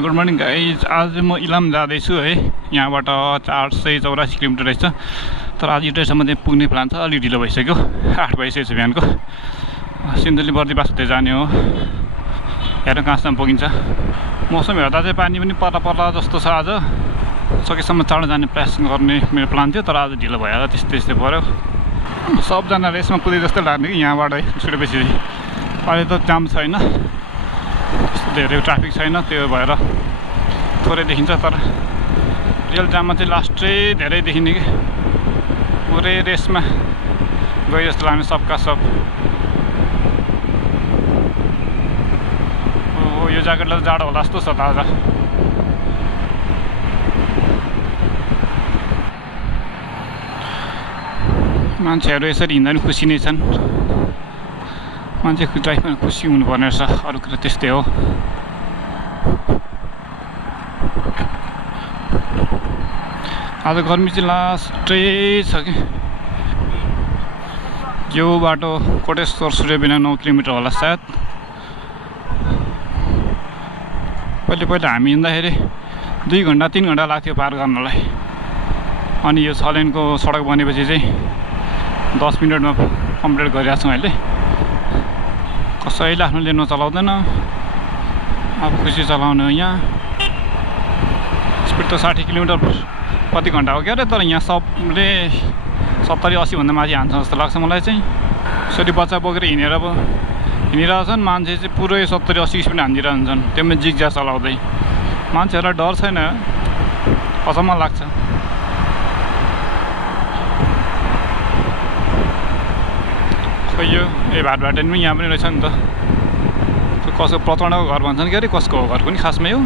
Good morning guys. आज म इलाम जाँदैछु है। यहाँबाट 484 किलोमिटर रहेछ, तर आज युटेसम्म चाहिँ पुग्ने प्लान छ। अलिक ढिलो भइसक्यो, 8 भइसकेको छ बिहानको। सिन्धुली बर्दिवास हुँदै जाने हो। हेरौँ कहाँसम्म पुगिन्छ। मौसम हेर्दा चाहिँ पानी पनि पर्ला पर्ला जस्तो छ। आज सकेसम्म चाँडो जाने प्रयास गर्ने मेरो प्लान थियो, तर आज ढिलो भएर त्यस्तै पऱ्यो। सबजना रेसमा कुदे जस्तो लाग्ने कि यहाँबाट है छुटेपछि। अहिले त जाम छैन, त्यस्तो धेरै ट्राफिक छैन, त्यो भएर थोरै देखिन्छ। तर रियल जाममा चाहिँ लास्टै धेरै देखिने कि पुरै रेसमा गए जस्तो लाग्ने सबका सब। ओ यो ज्याकेटलाई जाडो होला जस्तो छ त आज। मान्छेहरू यसरी हिँड्दा पनि खुसी नै छन्। मान्छेको लाइफमा खुसी हुनुपर्ने रहेछ, अरू कुरा त्यस्तै हो। आज गर्मी चाहिँ लास्टै छ कि। यो बाटो कोटेश्वर सूर्यबिना 9 किलोमिटर होला सायद। पहिले हामी हिँड्दाखेरि 2 घन्टा 3 घन्टा लाग्थ्यो पार गर्नलाई, अनि यो 6 लेनको सडक बनेपछि चाहिँ 10 मिनटमा कम्प्लिट गरिरहेको छौँ अहिले। कसैले आफ्नो लेनमा चलाउँदैन, अब खुसी चलाउने हो। यहाँ स्पिड त 60 किलोमिटर प्रति घन्टा हो क्या अरे, तर यहाँ सबले 70-80 भन्दा माथि हान्छ जस्तो लाग्छ मलाई चाहिँ। यसरी बच्चा बोकेर हिँडिरहेको छन् मान्छे चाहिँ पुरै 70-80 स्पिड हानिदिरहेन्छन्, त्यो पनि जिगज्या चलाउँदै। मान्छेहरूलाई डर छैन, अचम्म लाग्छ। यो भाटभाटेन पनि यहाँ पनि रहेछ नि त। त्यो कसको प्रचण्डको घर भन्छन् कि अरे, कसको हो घर पनि खासमा यो।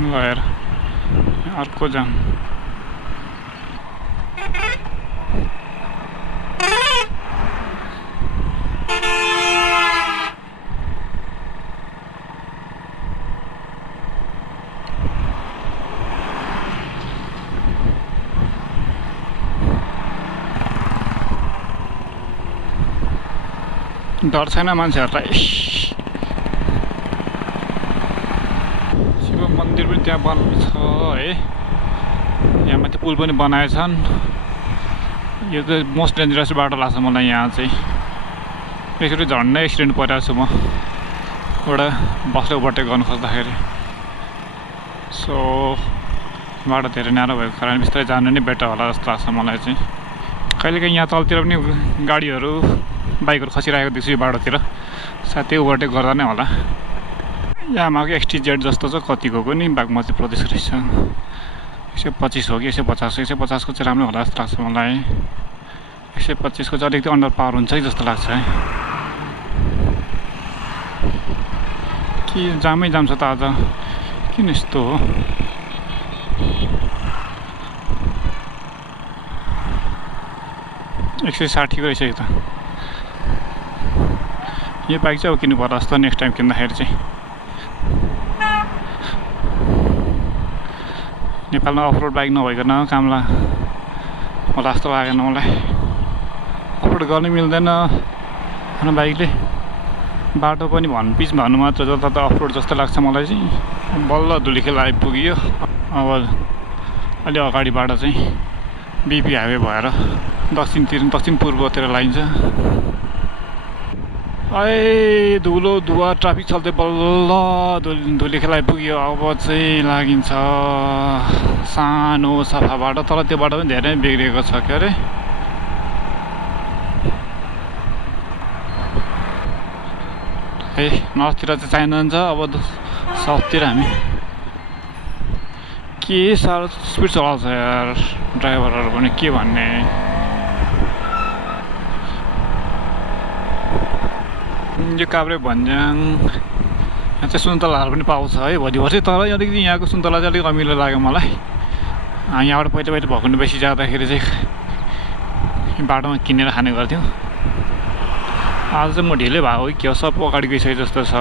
हेर अर्को जाम। डर छैन मान्छेहरूलाई। शिव मन्दिर पनि त्यहाँ बनाएको छ है। यहाँ माथि पुल पनि बनाएछन्। यो चाहिँ मोस्ट डेन्जरस बाटो लाग्छ मलाई यहाँ चाहिँ। यसरी झन्डै एक्सिडेन्ट परिरहेको छु म एउटा बसले ओभरटेक गर्नु खोज्दाखेरि। सो बाटो धेरै न्यारो भएको कारण बिस्तारै जानु नै बेटर होला जस्तो लाग्छ मलाई चाहिँ। कहिलेकाहीँ यहाँ तलतिर पनि गाडीहरू बाइकहरू खसिरहेको देख्छु यो बाटोतिर, सायद त्यो ओभरटेक गर्दा नै होला। यामाको XTZ जस्तो छ, कतिको पनि बागमती प्रदेश रहेछ। 125 हो कि 150 हो। 150 को चाहिँ राम्रो होला जस्तो लाग्छ मलाई। 125 को चाहिँ अलिकति अन्डर पावर हुन्छ कि जस्तो लाग्छ है। के जामै जाम छ त आज, किन यस्तो हो। एक 160 को रहेछ यो त। यो बाइक चाहिँ अब किन्नु पर्ला जस्तो नेक्स्ट टाइम किन्दाखेरि चाहिँ। नेपालमा अफरोड बाइक नभइकन कामला होला जस्तो लागेन मलाई। अफरोड गर्नै मिल्दैन आफ्नो बाइकले। बाटो पनि पिच भन्नु मात्र जता त अफरोड जस्तो लाग्छ मलाई चाहिँ। बल्ल धुलीखेल आइपुग्यो। अब अलि अगाडिबाट चाहिँ BP हाइवे भएर दक्षिण पूर्वतिर लागिन्छ। धुलो धुवा ट्राफिक चल्दै बल्ल धुलीखेल आइपुग्यो। अब चाहिँ लागिन्छ सानो सफा बाटो, तर त्यो बाटो पनि धेरै बिग्रिएको छ के अरे। नर्थतिर चाहिँ चाइना जान्छ, अब साउथतिर हामी। के साह्रो स्पिड चलाउँछ यार ड्राइभरहरू पनि, के भन्ने। यो काभ्रे भन्ज्याङ यहाँ चाहिँ सुन्तलाहरू पनि पाउँछ है भोलि। तर अलिकति यहाँको सुन्तला चाहिँ अलिक अमिलो लाग्यो मलाई। यहाँबाट पहिले भकुन्डो बेसी जाँदाखेरि चाहिँ बाटोमा किनेर खाने गर्थ्यौँ। आज चाहिँ म ढिलै भएको कि के, सब अगाडि गइसके जस्तो छ।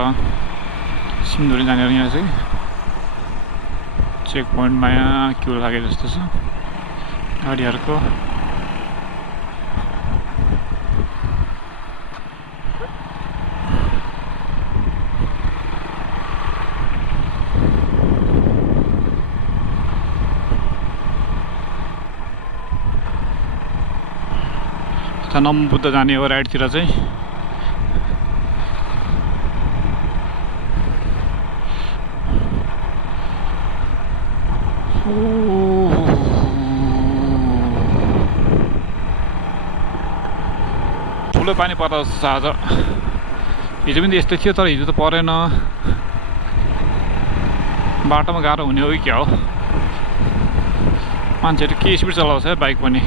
सिन्धुली जानेर यहाँ चाहिँ चेक पोइन्टमा यहाँ क्यु लागे जस्तो छ गाडीहरूको। नमबुद्ध जाने हो राइटतिर चाहिँ। ठुलो पानी पर्दा जस्तो छ आज। हिजो पनि यस्तै थियो तर हिजो त परेन। बाटोमा गाह्रो हुने हो कि क्या हो। मान्छेहरू के स्पिड चलाउँछ है बाइक पनि।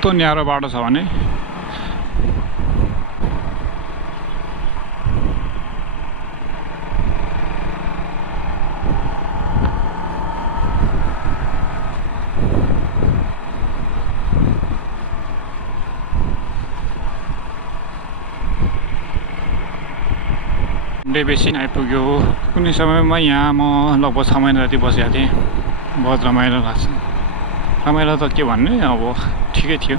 कस्तो न्यारो बाटो छ भने बेसी आइपुग्यो। कुनै समयमा यहाँ म लगभग 6 महिना जति बसेको थिएँ। बहुत रमाइलो लाग्छ। रमाइलो त के भन्ने, अब ठिकै थियो।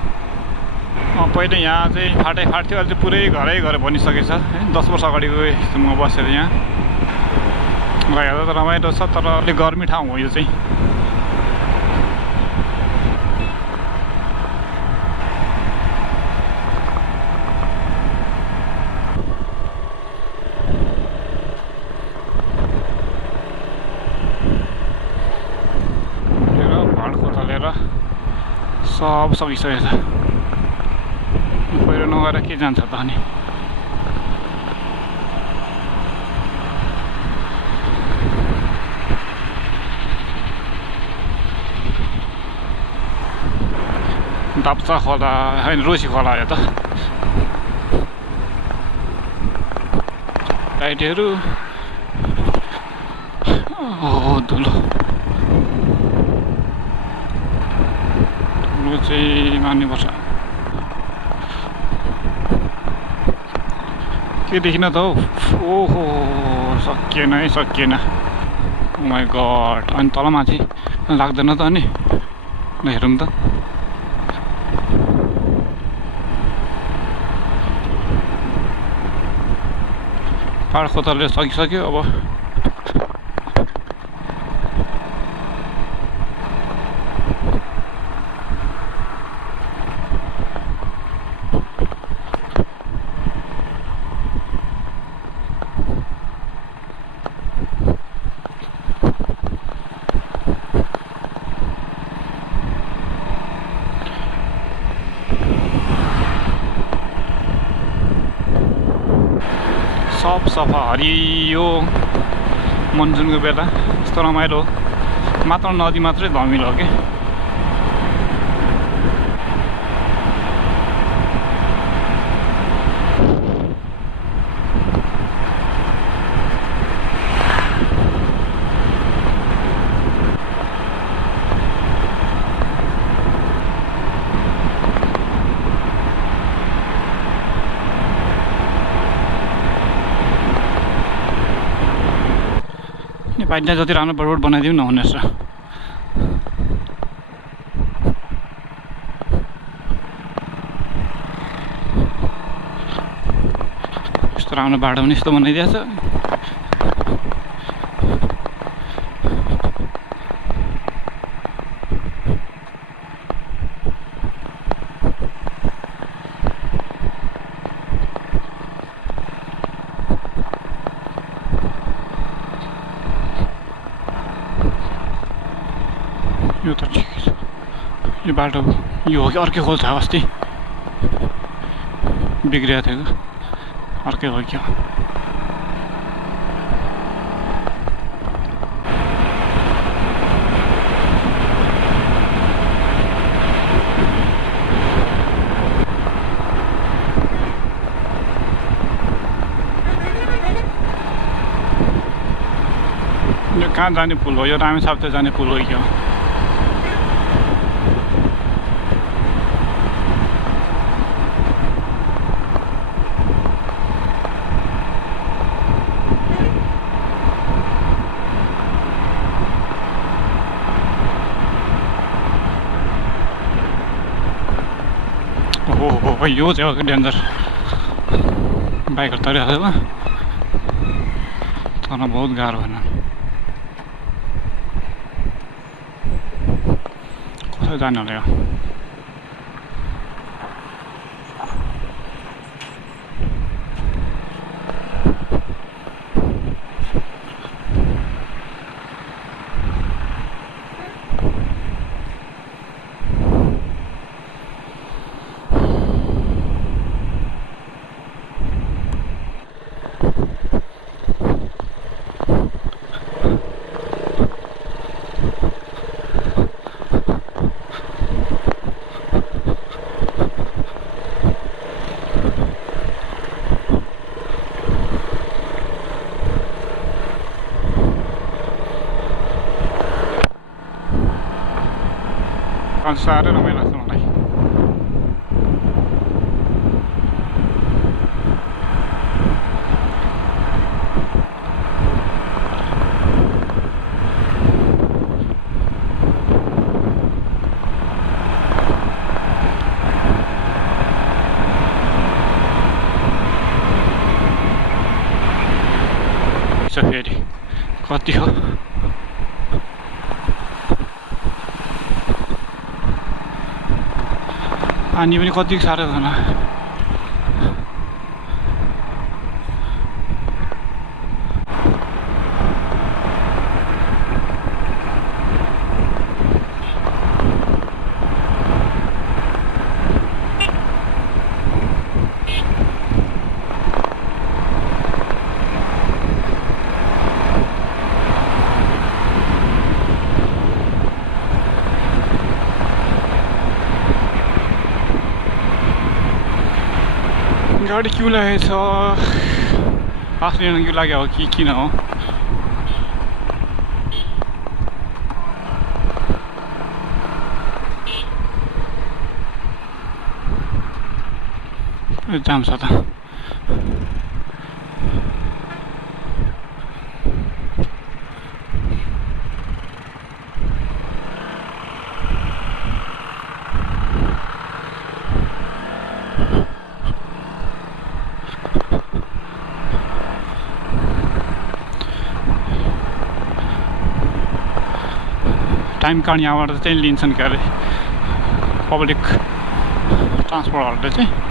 पहिले यहाँ चाहिँ फाट्थ्यो, अहिले चाहिँ पुरै घर बनिसकेछ है। 10 वर्ष अगाडिको म बसेर यहाँ हेर्दा त रमाइलो छ, तर अलिक गर्मी ठाउँ हो यो चाहिँ। सब सकिसकेछ। पहिरो नगएर के जान्छ त अनि। दाप्चा खोला होइन, रोसी खोला यो त। लाइटहरू धुलो चाहिँ मान्नुपर्छ। के देखिन त हौ। ओहो सकिएन है, सकिएन। ओ माई गड। अनि तल माथि लाग्दैन त अनि। ल हेरौँ त। पाहाड खोतल्ने सकिसक्यो अब। सब सफा हरियो मनसुनको बेला यस्तो रमाइलो हो। मात्र नदी मात्रै धमिलो हो कि। नेपालीलाई जति राम्रो रोड बनाइदिउँ न हुने रहेछ। यस्तो राम्रो बाटो पनि यस्तो बनाइदिएछ। यो त ठिकै छ। यो बाटो यो हो कि अर्कै खोल्छ अस्ति बिग्रिएको थियो। अर्कै हो क्या। यो कहाँ जाने पुल हो? यो रामेछाप जाने पुल हो कि हो? ओहो यो चाहिँ डेन्जर बाइकहरू तरिरहेको छ तर बहुत गाह्रो भएन कसरी जाने होला यो साह्रै रमाइलो लाग्छ मलाई फेरि कति हो पानी पनि कति साह्रो छैन गाडी क्यू लागेको छ पास लिन क्यू लाग्यो हो कि किन हो जाम छ त टाइम कार्ड यहाँबाट चाहिँ लिन्छन् क्या अरे पब्लिक ट्रान्सपोर्टहरूले चाहिँ